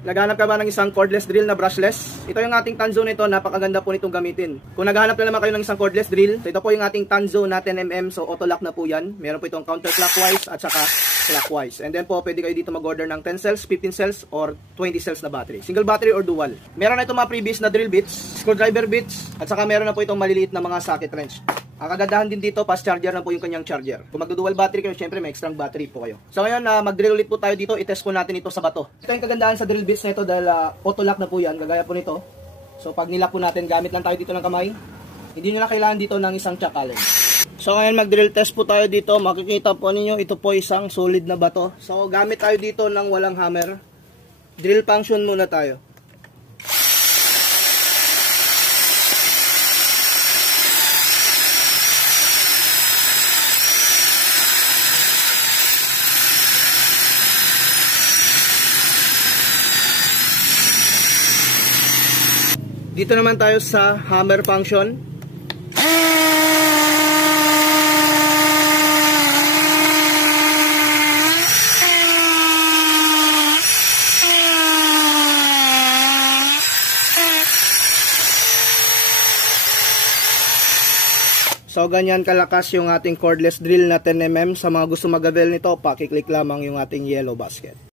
Naghahanap ka ba ng isang cordless drill na brushless? Ito yung ating Tanzo nito, napakaganda po nitong gamitin. Kung naghahanap na naman kayo ng isang cordless drill, so ito po yung ating Tanzo na 10mm, so auto lock na po yan. Meron po itong counterclockwise at saka clockwise. And then po, pwede kayo dito mag-order ng 10 cells, 15 cells, or 20 cells na battery. Single battery or dual. Meron na itong mga previous na drill bits, screwdriver bits, at saka meron na po itong maliliit na mga socket wrench. Ang kagandahan din dito, fast charger na po yung kanyang charger. Kung magdo-dual battery kayo, syempre may extra battery po kayo. So ngayon, mag-drill ulit po tayo dito, i-test po natin ito sa bato. Ito yung kagandahan sa drill bits nito dahil auto lock na po yan, gagaya po nito. So pag nilock po natin, gamit lang tayo dito ng kamay. Hindi nyo na kailangan dito ng isang chuck allen. So ngayon, mag-drill test po tayo dito. Makikita po ninyo, ito po isang solid na bato. So gamit tayo dito ng walang hammer. Drill function muna tayo. Dito naman tayo sa hammer function. So ganyan kalakas yung ating cordless drill na 10mm. Sa mga gusto mag-avail nito, pakiclick lamang yung ating yellow basket.